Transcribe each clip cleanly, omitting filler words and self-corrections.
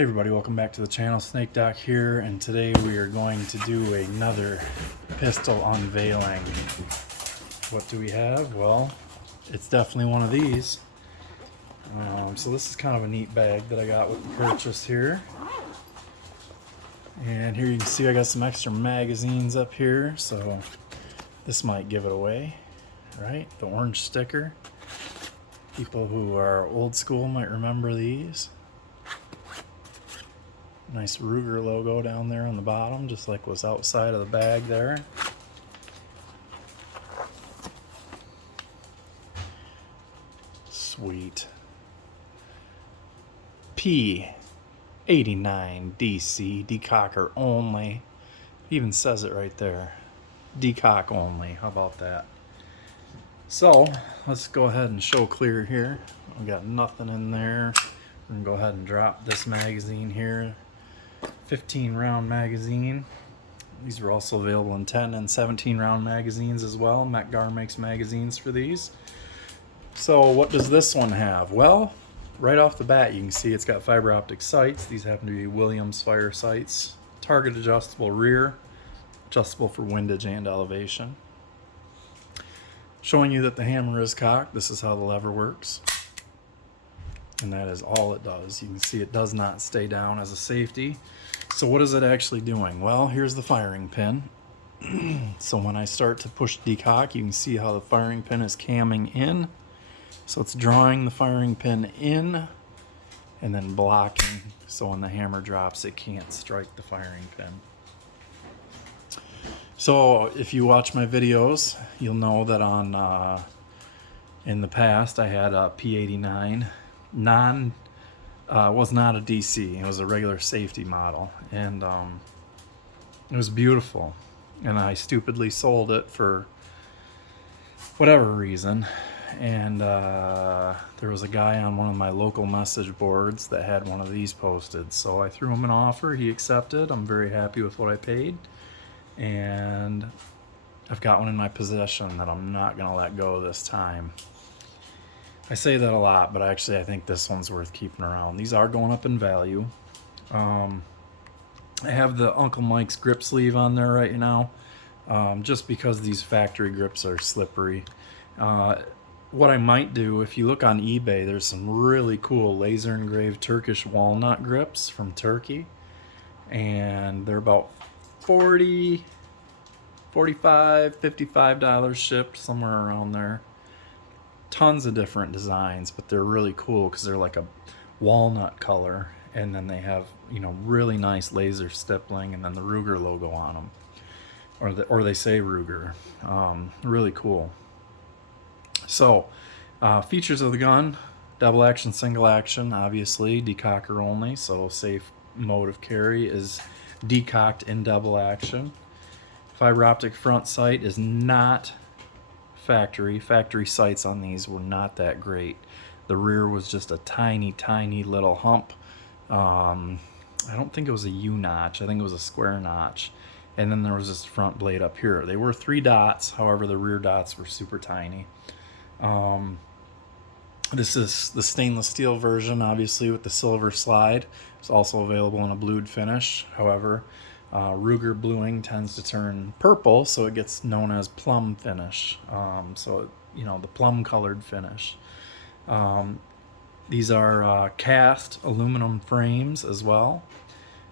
Hey everybody, welcome back to the channel. Snake Doc here, and today we are going to do another pistol unveiling. What do we have? Well, it's definitely one of these. So this is kind of a neat bag that I got with the purchase here. And here you can see I got some extra magazines up here, so this might give it away, right? The orange sticker. People who are old school might remember these. Nice Ruger logo down there on the bottom, just like was outside of the bag there. Sweet. P89DC, decocker only. Even says it right there. Decock only. How about that? So, let's go ahead and show clear here. We got nothing in there. We're gonna go ahead and drop this magazine here. 15 round magazine. These are also available in 10 and 17 round magazines as well. Metgar makes magazines for these. So what does this one have? Well, right off the bat you can see it's got fiber optic sights. These happen to be Williams fire sights. Target adjustable rear, adjustable for windage and elevation. Showing you that the hammer is cocked. This is how the lever works. And that is all it does. You can see it does not stay down as a safety. So what is it actually doing? Well, here's the firing pin. So when I start to push decock, you can see how the firing pin is camming in. So it's drawing the firing pin in and then blocking, so when the hammer drops it can't strike the firing pin. So if you watch my videos, you'll know that on in the past I had a P89 was not a DC. It was a regular safety model, and it was beautiful, and I stupidly sold it for whatever reason. And there was a guy on one of my local message boards that had one of these posted, so I threw him an offer. He accepted. I'm very happy with what I paid, and I've got one in my possession that I'm not gonna let go this time. I say that a lot, but actually I think this one's worth keeping around. These are going up in value. I have the Uncle Mike's grip sleeve on there right now, just because these factory grips are slippery. What I might do, if you look on eBay, there's some really cool laser engraved Turkish walnut grips from Turkey, and they're about $40, $45, $55 shipped, somewhere around there. Tons of different designs, but they're really cool because they're like a walnut color, and then they have, you know, really nice laser stippling, and then the Ruger logo on them, or they say Ruger. Really cool. So features of the gun: double action, single action, obviously decocker only, so safe mode of carry is decocked in double action. Fiber optic front sight is not factory sights on these were not that great. The rear was just a tiny little hump. I don't think it was a U-notch. I think it was a square notch, and then there was this front blade up here. They were 3 dots, however the rear dots were super tiny. This is the stainless steel version, obviously, with the silver slide. It's also available in a blued finish. However, Ruger bluing tends to turn purple, so it gets known as Plum Finish. So, you know, the plum colored finish. These are cast aluminum frames as well.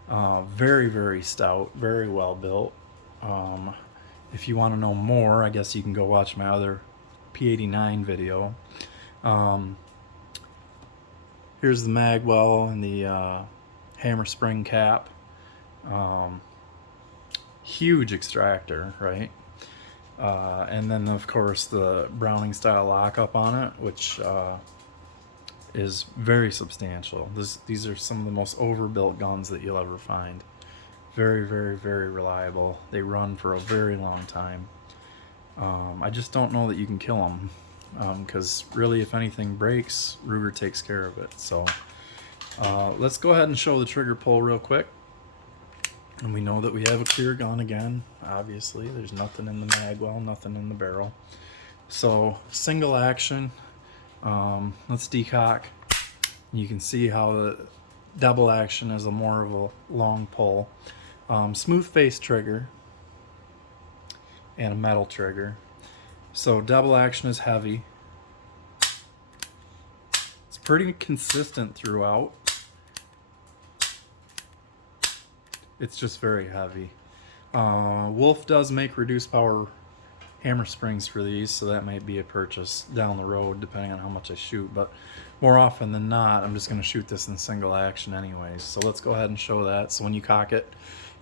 Very stout, very well built. If you want to know more, I guess you can go watch my other P89 video. Here's the mag well and the hammer spring cap. Huge extractor, right? And then of course the Browning style lockup on it, which is very substantial. These are some of the most overbuilt guns that you'll ever find. Very reliable. They run for a very long time. I just don't know that you can kill them, because really if anything breaks, Ruger takes care of it. So let's go ahead and show the trigger pull real quick. And we know that we have a clear gun again. Obviously, there's nothing in the mag well, nothing in the barrel. So single action. Let's decock. You can see how Double action is a more of a long pull. Smooth face trigger and a metal trigger. So double action is heavy. It's pretty consistent throughout. It's just very heavy. Wolf does make reduced power hammer springs for these, so that might be a purchase down the road depending on how much I shoot, but more often than not I'm just going to shoot this in single action anyways. So let's go ahead and show that. So when you cock it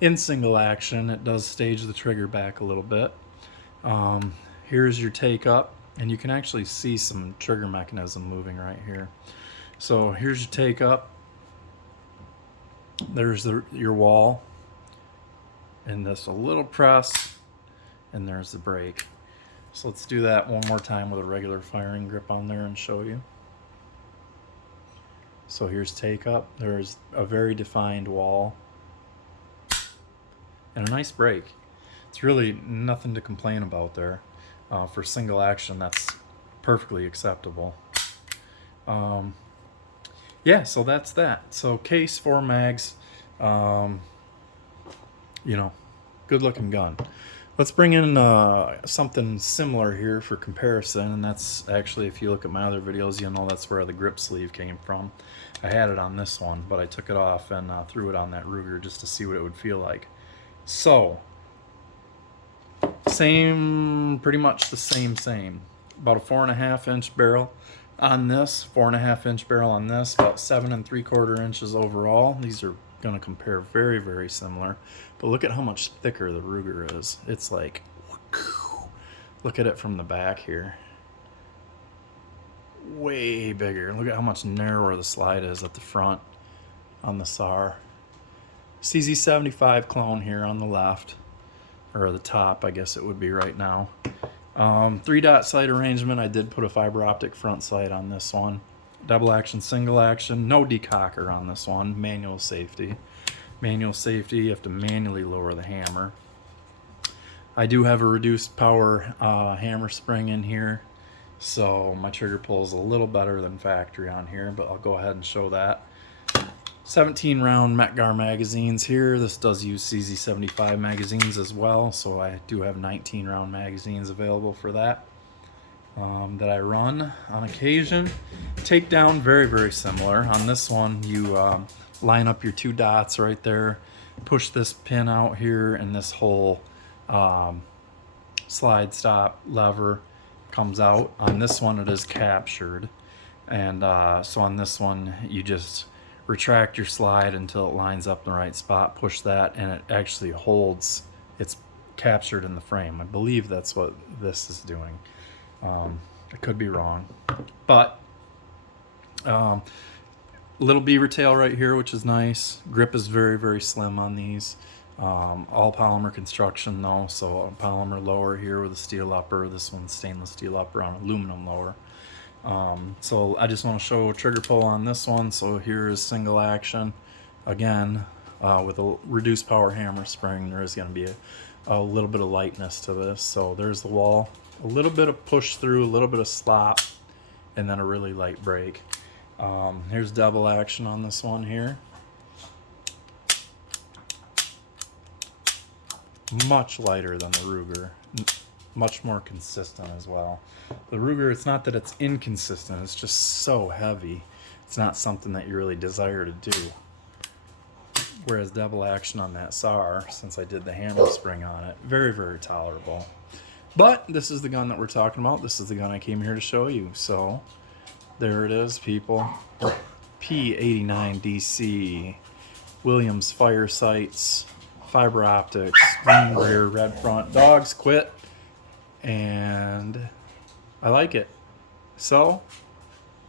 in single action, it does stage the trigger back a little bit. Here's your take up, and you can actually see some trigger mechanism moving right here. So here's your take up, there's your wall, and this a little press, and there's the break. So let's do that one more time with a regular firing grip on there and show you. So here's take up, there's a very defined wall, and a nice break. It's really nothing to complain about there. For single action, that's perfectly acceptable. Yeah, so that's that. So case, 4 mags, you know, good looking gun. Let's bring in something similar here for comparison, and that's actually, if you look at my other videos, you'll know that's where the grip sleeve came from. I had it on this one, but I took it off and threw it on that Ruger just to see what it would feel like. So, same, pretty much the same. About a 4.5 inch barrel on this, 4.5 inch barrel on this, about 7 3/4 inches overall. These are going to compare very, very similar. But look at how much thicker the Ruger is. It's like, look at it from the back here. Way bigger. Look at how much narrower the slide is at the front on the SAR. CZ75 clone here on the left, or the top, I guess it would be right now. 3-dot sight arrangement. I did put a fiber optic front sight on this one. Double action, single action, no decocker on this one. Manual safety. Manual safety, you have to manually lower the hammer. I do have a reduced power hammer spring in here, so my trigger pull is a little better than factory on here, but I'll go ahead and show that. 17 round Metgar magazines here. This does use CZ75 magazines as well, so I do have 19 round magazines available for that. That I run on occasion. Takedown, very, very similar. On this one, you line up your 2 dots right there, push this pin out here, and this whole slide stop lever comes out. On this one, it is captured, and so on this one, you just retract your slide until it lines up in the right spot, push that, and it actually holds. It's captured in the frame. I believe that's what this is doing. I could be wrong, but little beaver tail right here, which is nice. Grip is very, very slim on these. All polymer construction though, so a polymer lower here with a steel upper. This one's stainless steel upper on aluminum lower. So I just want to show trigger pull on this one. So here is single action. Again, with a reduced power hammer spring, there is going to be a little bit of lightness to this. So there's the wall. A little bit of push through, a little bit of slop, and then a really light break. Here's double action on this one here. Much lighter than the Ruger, much more consistent as well. The Ruger, it's not that it's inconsistent, it's just so heavy. It's not something that you really desire to do. Whereas double action on that SAR, since I did the hammer spring on it, very, very tolerable. But this is the gun that we're talking about. This is the gun I came here to show you. So there it is, people. P89DC, Williams fire sights, fiber optics, green rear, red front. Dogs quit, and I like it. So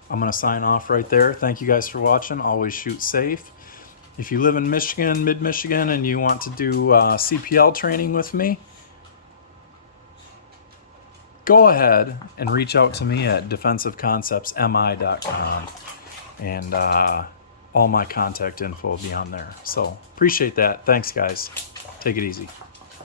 I'm gonna sign off right there. Thank you guys for watching. Always shoot safe. If you live in Michigan, mid-Michigan, and you want to do CPL training with me, go ahead and reach out to me at defensiveconceptsmi.com, and all my contact info will be on there. So appreciate that. Thanks, guys. Take it easy.